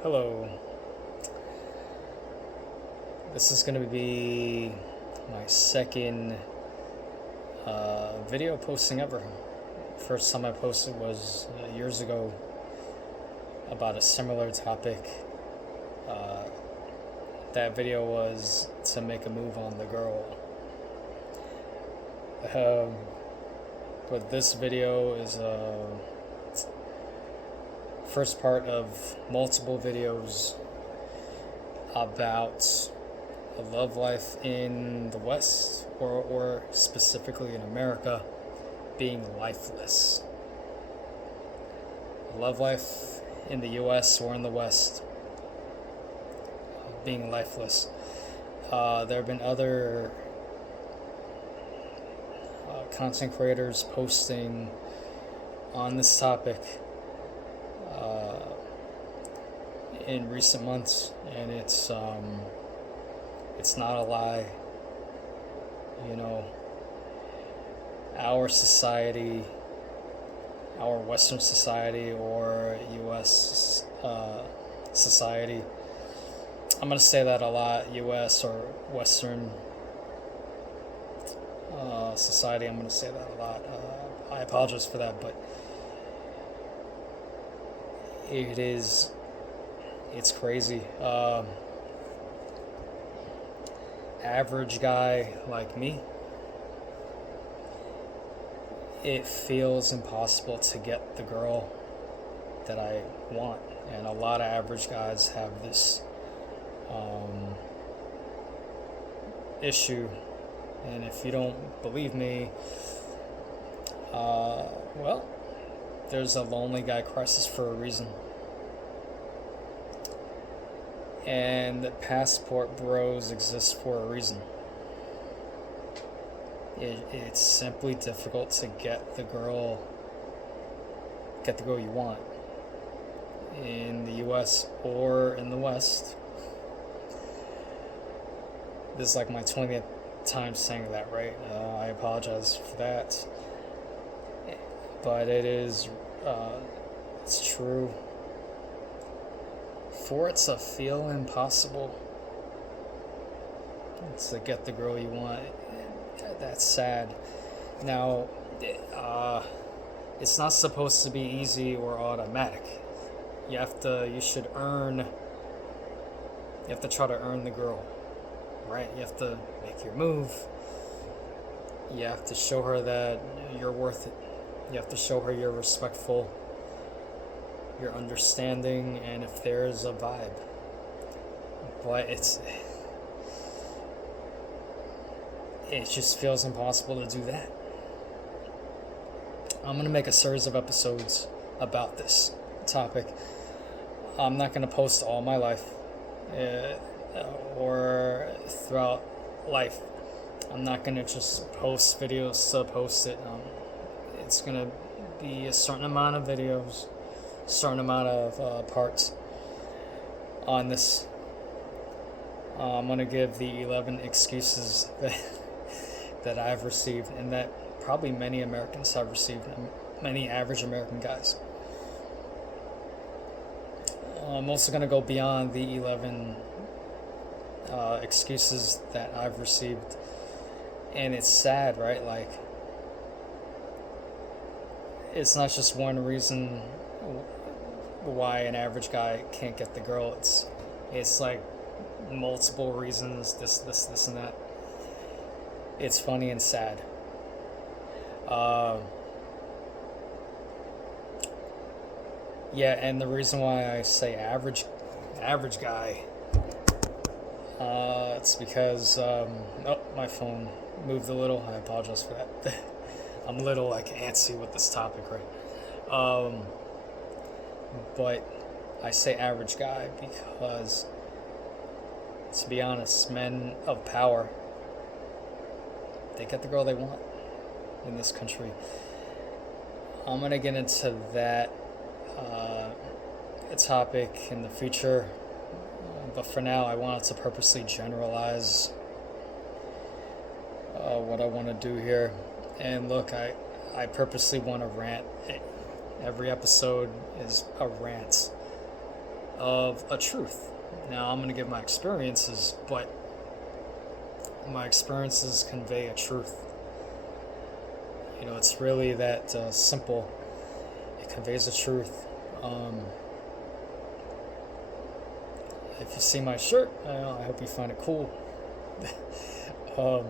Hello. This is going to be my second video posting ever. First time I posted was years ago about a similar topic. Uh, that video was to make a move on the girl. But this video is first part of multiple videos about a love life in the West, or specifically in America, being lifeless. A love life in the US or in the West being lifeless. There have been other content creators posting on this topic in recent months, and it's not a lie. You know, our society, our Western society or U.S. Society. I'm gonna say that a lot. U.S. or Western society. I'm gonna say that a lot. I apologize for that, but it's crazy. Average guy like me, it feels impossible to get the girl that I want, and a lot of average guys have this issue. And if you don't believe me, well, there's a lonely guy crisis for a reason. And passport bros exist for a reason. It's simply difficult to get the girl you want in the US or in the West. This is like my 20th time saying that, right? I apologize for that. But it's true. For it to feel impossible to get the girl you want, that's sad. Now, it's not supposed to be easy or automatic. You have to try to earn the girl, right? You have to make your move. You have to show her that you're worth it. You have to show her you're respectful, you're understanding, and if there's a vibe. But it just feels impossible to do that. I'm going to make a series of episodes about this topic. I'm not going to post all my life or throughout life. I'm not going to just post videos to post it. It's going to be a certain amount of videos, certain amount of parts on this. I'm going to give the 11 excuses that I've received, and that probably many Americans have received, many average American guys. I'm also going to go beyond the 11 excuses that I've received, and it's sad, right? Like, it's not just one reason why an average guy can't get the girl. It's like multiple reasons, this and that. It's funny and sad. Yeah, and the reason why I say average guy, it's because my phone moved a little. I apologize for that. I'm a little antsy with this topic, right? But I say average guy because, to be honest, men of power, they get the girl they want in this country. I'm gonna get into that topic in the future, but for now I wanted to purposely generalize what I want to do here. And look, I purposely want to rant. Every episode is a rant. of a truth. Now, I'm going to give my experiences, but my experiences convey a truth. It's really that simple. It conveys a truth. If you see my shirt, I hope you find it cool. But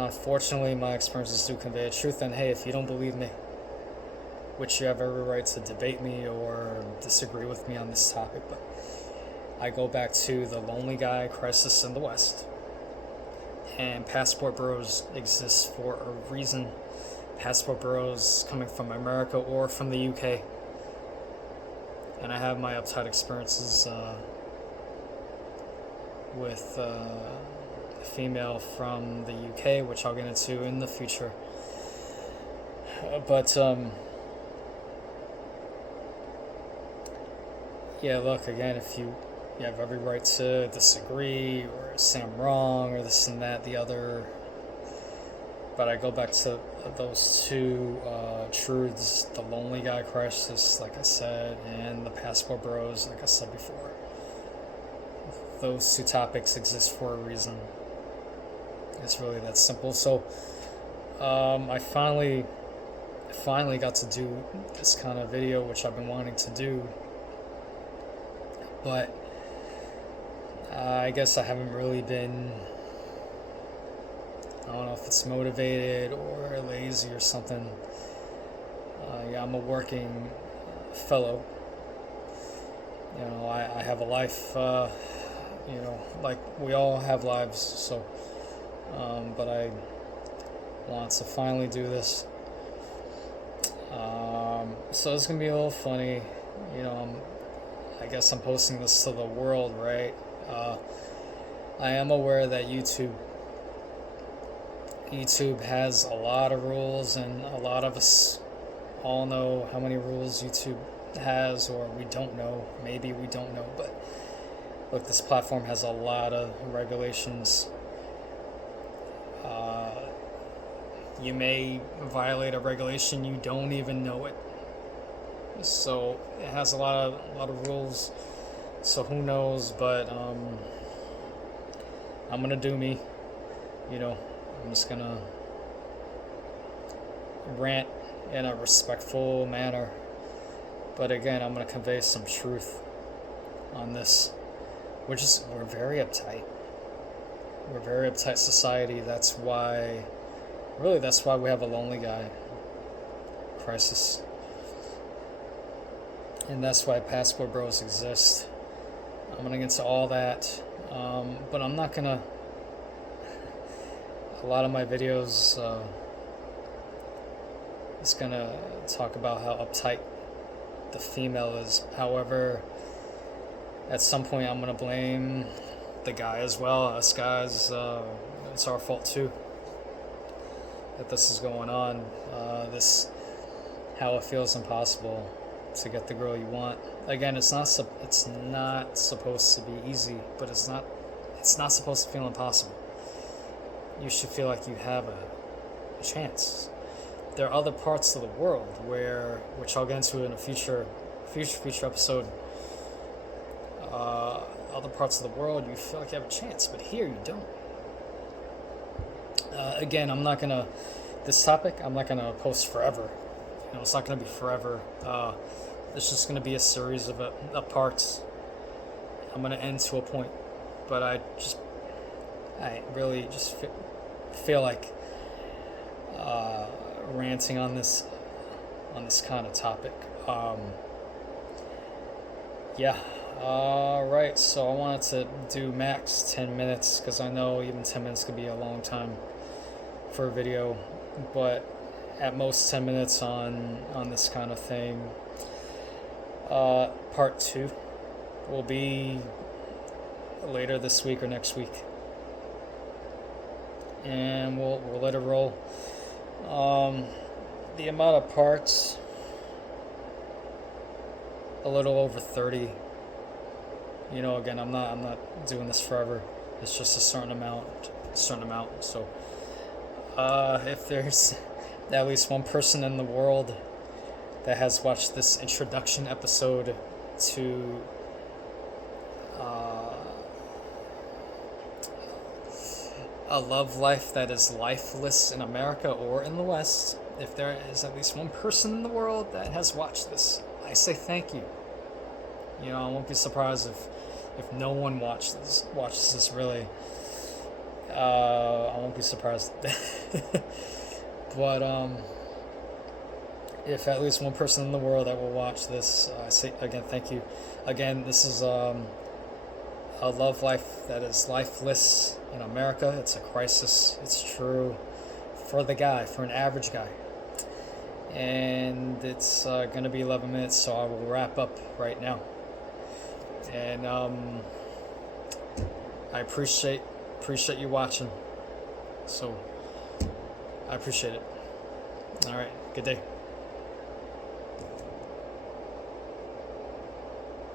unfortunately, my experiences do convey a truth. And hey, if you don't believe me, which you have every right to debate me or disagree with me on this topic, but I go back to the lonely guy crisis in the West. And passport bros exist for a reason. Passport bros coming from America or from the UK. And I have my uptight experiences with a female from the UK, which I'll get into in the future. But yeah, look, again, if you have every right to disagree or say I'm wrong or this and that, the other. But I go back to those two truths, the lonely guy crisis, like I said, and the passport bros, like I said before. Those two topics exist for a reason. It's really that simple. So I finally got to do this kind of video, which I've been wanting to do. But I guess I haven't really been, I don't know if it's motivated or lazy or something. Yeah, I'm a working fellow. I have a life, like we all have lives. So, but I want to finally do this. So it's going to be a little funny. I guess I'm posting this to the world, right? I am aware that YouTube has a lot of rules, and a lot of us all know how many rules YouTube has, or we don't know. Maybe we don't know, but look, this platform has a lot of regulations. You may violate a regulation, you don't even know it. So it has a lot of rules. So who knows? But I'm gonna do me. I'm just gonna rant in a respectful manner. But again, I'm gonna convey some truth on this. We're very uptight. We're a very uptight society. That's why we have a lonely guy crisis. And that's why passport bros exist. I'm gonna get into all that, but I'm not gonna. A lot of my videos is gonna talk about how uptight the female is. However, at some point, I'm gonna blame the guy as well. Us guys, it's our fault too that this is going on. How it feels impossible to get the girl you want. Again, it's not supposed to be easy, but it's not supposed to feel impossible. You should feel like you have a chance. There are other parts of the world which I'll get into in a future episode. Other parts of the world, you feel like you have a chance, but here you don't. Again, this topic, I'm not gonna post forever. It's not gonna be forever. It's just going to be a series of parts. I'm going to end to a point, but I really just feel like ranting on this kind of topic. Yeah. Right. So I wanted to do max 10 minutes because I know even 10 minutes could be a long time for a video, but at most 10 minutes on this kind of thing. Part 2 will be later this week or next week, and we'll let it roll. The amount of parts, a little over 30. Again, I'm not doing this forever. It's just a certain amount. So, if there's at least one person in the world that has watched this introduction episode to a love life that is lifeless in America or in the West, if there is at least one person in the world that has watched this, I say thank you. You know, I won't be surprised if no one watches this really. I won't be surprised. But if at least one person in the world that will watch this, I say again thank you. Again, this is a love life that is lifeless in America. It's a crisis. It's true for the guy, for an average guy. And it's going to be 11 minutes, so I will wrap up right now. And I appreciate you watching. So I appreciate it. All right, good day.